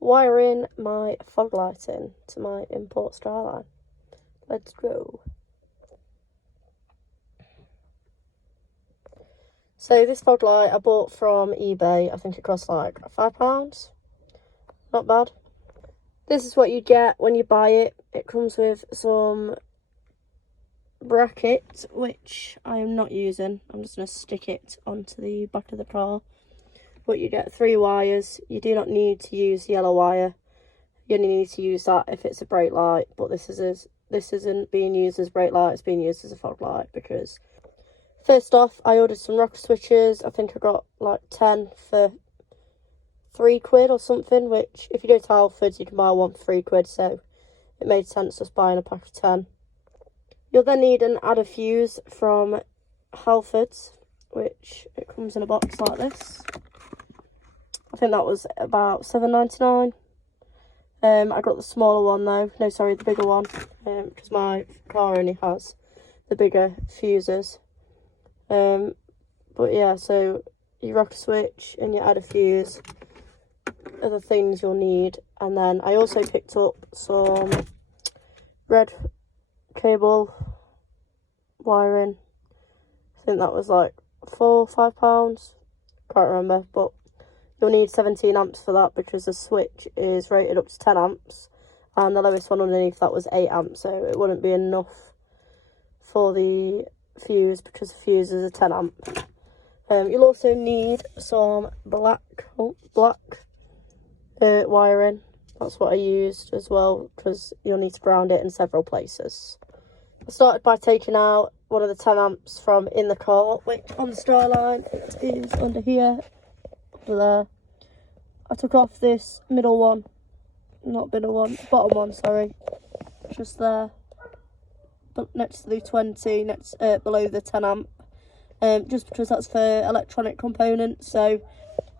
wiring my fog light in to my import Skyline. Let's go. So this fog light I bought from eBay. I think it cost like £5. Not bad. This is what you get when you buy it. It comes with some bracket, which I am not using. I'm just going to stick it onto the back of the car. But you get 3 wires. You do not need to use yellow wire. You only need to use that if it's a brake light. But this isn't being used as a brake light. It's being used as a fog light because first off, I ordered some rocker switches. I think I got like 10 for £3 or something, which if you go to Halfords you can buy one for £3, so it made sense just buying a pack of 10. You'll then need an adder fuse from Halfords, which it comes in a box like this. I think that was about £7.99. I got the smaller one though, no sorry, the bigger one, because my car only has the bigger fuses. But yeah, so your rocker switch and your adder fuse are the things you'll need. And then I also picked up some red cable wiring. I think that was like £4-5, can't remember, but you'll need 17 amps for that because the switch is rated up to 10 amps and the lowest one underneath that was 8 amps, so it wouldn't be enough for the fuse because the fuse is a 10 amp. You'll also need some black wiring. That's what I used as well because you'll need to ground it in several places. I started by taking out one of the 10 amps from in the car, which on the Skyline it is under here, under there. I took off this bottom one, sorry, just there, but next to the 20, below the 10 amp, just because that's for electronic components, so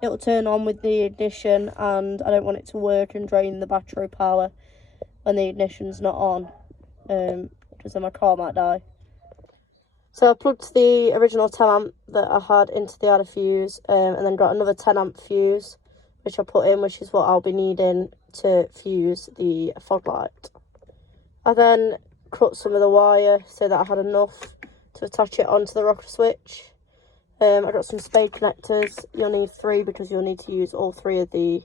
it'll turn on with the ignition and I don't want it to work and drain the battery power when the ignition's not on, because then my car might die. So I plugged the original 10 amp that I had into the adder fuse, and then got another 10 amp fuse which I put in, which is what I'll be needing to fuse the fog light. I then cut some of the wire so that I had enough to attach it onto the rocker switch. I got some spade connectors. You'll need 3 because you'll need to use all 3 of the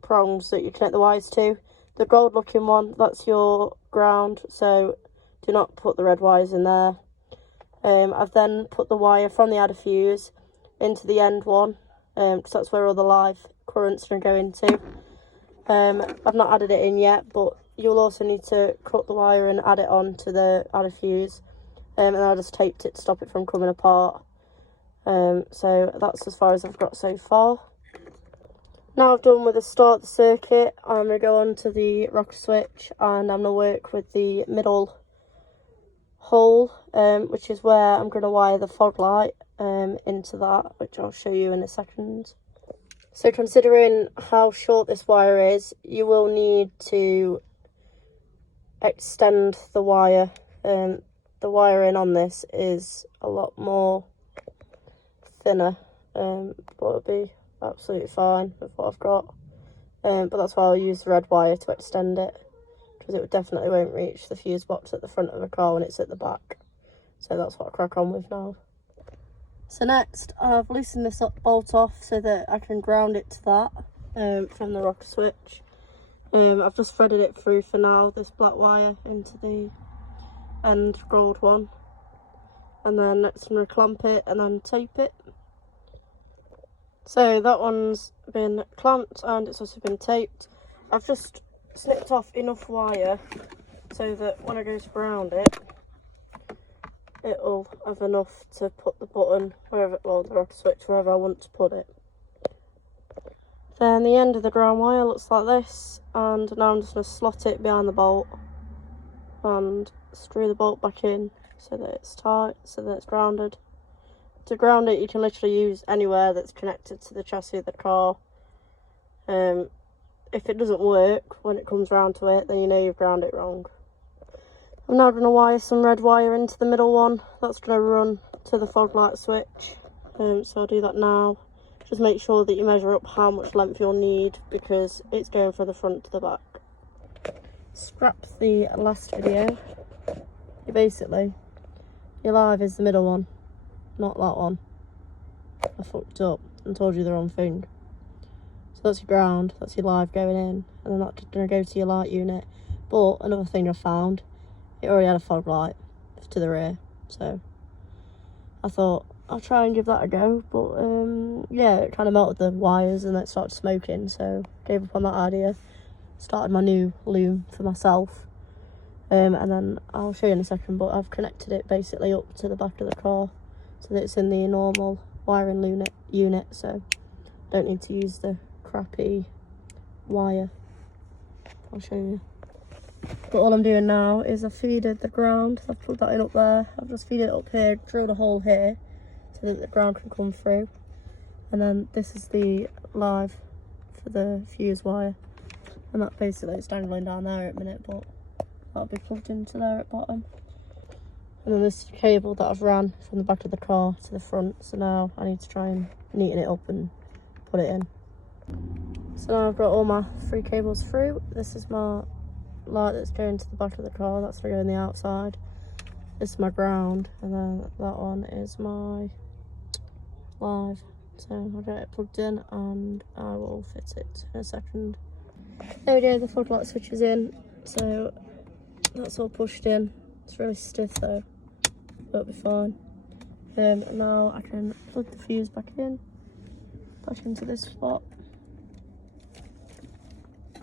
prongs that you connect the wires to. The gold looking one, that's your ground, so do not put the red wires in there. I've then put the wire from the adder fuse into the end one, because that's where all the live currents are going to go into. I've not added it in yet, but you'll also need to cut the wire and add it on to the adder fuse. And I just taped it to stop it from coming apart. So that's as far as I've got so far. Now I've done with the start of the circuit, I'm going to go on to the rocker switch and I'm going to work with the middle hole, which is where I'm going to wire the fog light into that, which I'll show you in a second. So considering how short this wire is, you will need to extend the wire. The wiring on this is a lot more thinner, but it'll be absolutely fine with what I've got. But that's why I'll use the red wire to extend it, because it definitely won't reach the fuse box at the front of the car when it's at the back. So that's what I crack on with now. So next, I've loosened this bolt off so that I can ground it to that from the rocker switch. I've just threaded it through for now, this black wire into the end gold one, and then next I'm going to clamp it and then tape it. So that one's been clamped and it's also been taped. I've just snipped off enough wire so that when I go to ground it, it'll have enough to put the button wherever, well, the rocker switch wherever I want to put it. Then the end of the ground wire looks like this, and now I'm just going to slot it behind the bolt and screw the bolt back in so that it's tight, so that it's grounded. To ground it, you can literally use anywhere that's connected to the chassis of the car. If it doesn't work when it comes round to it, then you know you've ground it wrong. I'm now going to wire some red wire into the middle one. That's going to run to the fog light switch. So I'll do that now. Just make sure that you measure up how much length you'll need, because it's going from the front to the back. Scrap the last video. Your live is the middle one, not that one. I fucked up and told you the wrong thing. So that's your ground, that's your live going in, and then that's going to go to your light unit. But another thing I found, it already had a fog light to the rear, so I thought I'll try and give that a go. But yeah, it kind of melted the wires and it started smoking, so gave up on that idea. Started my new loom for myself. And then I'll show you in a second, but I've connected it basically up to the back of the car so that it's in the normal wiring unit, so don't need to use the crappy wire. I'll show you. But all I'm doing now is I've feeded the ground. I've put that in up there. I've just feeded it up here, drilled a hole here so that the ground can come through. And then this is the live for the fuse wire. And that basically is dangling down there at the minute, but that'll be plugged into there at bottom. And then this cable that I've ran from the back of the car to the front, so now I need to try and neaten it up and put it in. So now I've got all my 3 cables through. This is my light that's going to the back of the car, that's going to go on the outside. This is my ground, and then that one is my live. So I'll get it plugged in and I will fit it in a second. There we go, the fog light switch is in, so that's all pushed in. It's really stiff though, but it'll be fine. Now I can plug the fuse back into this spot,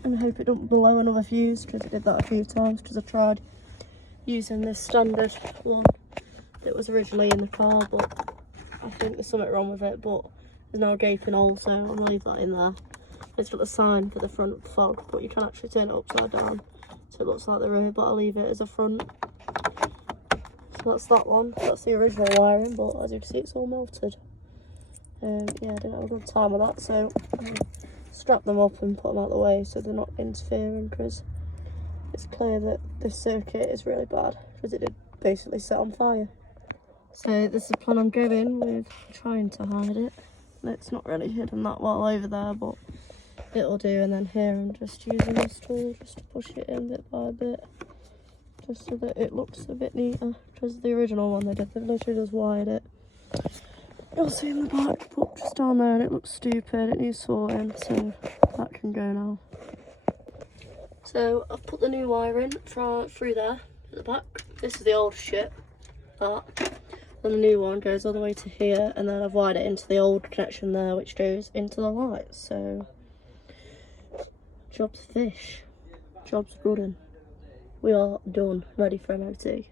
and hope it don't blow another fuse, because it did that a few times, because I tried using this standard one that was originally in the car, but I think there's something wrong with it. But there's now a gaping hole, so I'm gonna leave that in there. It's got the sign for the front fog, but you can actually turn it upside down so it looks like the rear, but I'll leave it as a front. So that's that one. That's the original wiring, but as you can see, it's all melted. Yeah, I didn't have a good time with that, so strap them up and put them out of the way so they're not interfering, because it's clear that this circuit is really bad, because it did basically set on fire. So this is the plan I'm going with, trying to hide it. It's not really hidden that well over there, but it'll do. And then here I'm just using this tool just to push it in bit by bit, just so that it looks a bit neater, because the original one they literally just wired it. You'll see in the back, but just down there, and it looks stupid. It needs sorting, so that can go now. So I've put the new wiring through there at the back. This is the old shit, that. Then the new one goes all the way to here, and then I've wired it into the old connection there, which goes into the lights. So job's fish, job's good, and we are done, ready for MOT.